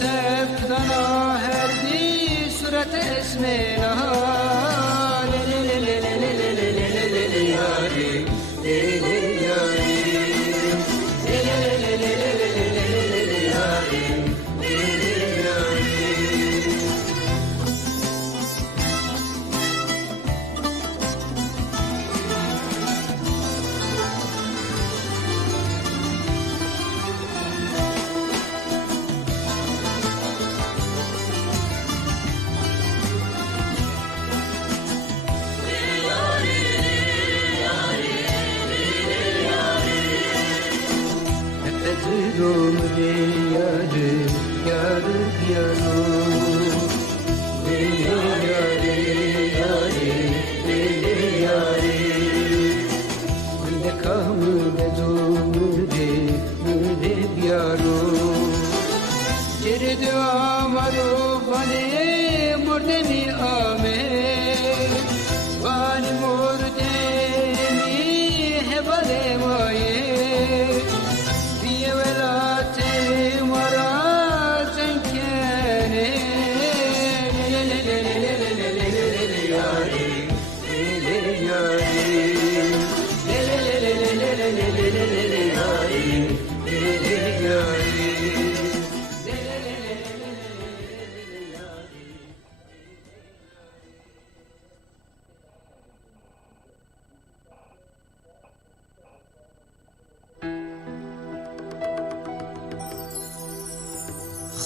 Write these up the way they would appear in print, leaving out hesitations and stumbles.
sevdana her bir suret esmena le le le le le le le le le le le yari le le yari le le le le le le le le le yari le le yari. Duydum yarı, yarı, yarı yarı, yarı, yarı de kamı de dumde, müde yarı Ceri de amaru bane, murde mi ame Bani murde mi hebale maye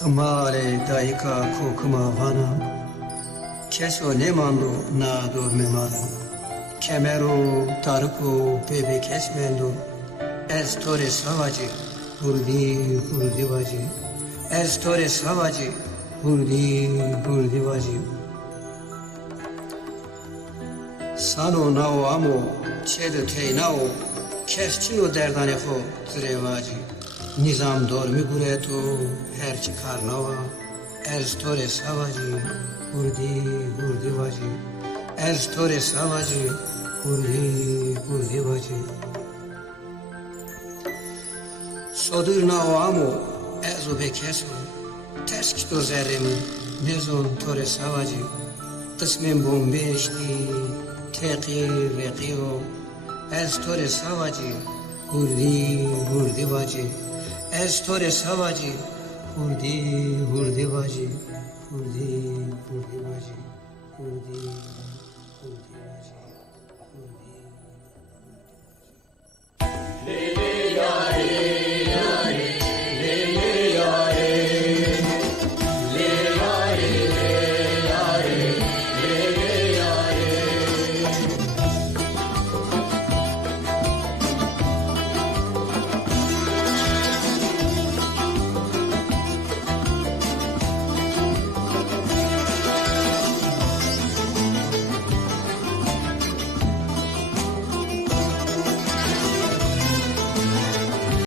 Khmare daika kokuma vana Keso nemando na do memada Kemero tarko bebe kesmendo Estore savaji hurdi hurdi vaji Estore savaji hurdi hurdi vaji Sano nao amo çedo te nao Kesçino derdane ho zrevaji Nizam dormi gureto her çıkar nava Estore savaji hurdi hurdi vaji Estore savaji hurdi hurdi vaji Sodur na o amo ezo be keso Teskito zerremi nezon tore savaji Kısmen bombeşti teqi veqiyo Estore savaji hurdi hurdi vaji Estore savaji hurdi hurdi vaji hurdi hurdi vaji hurdi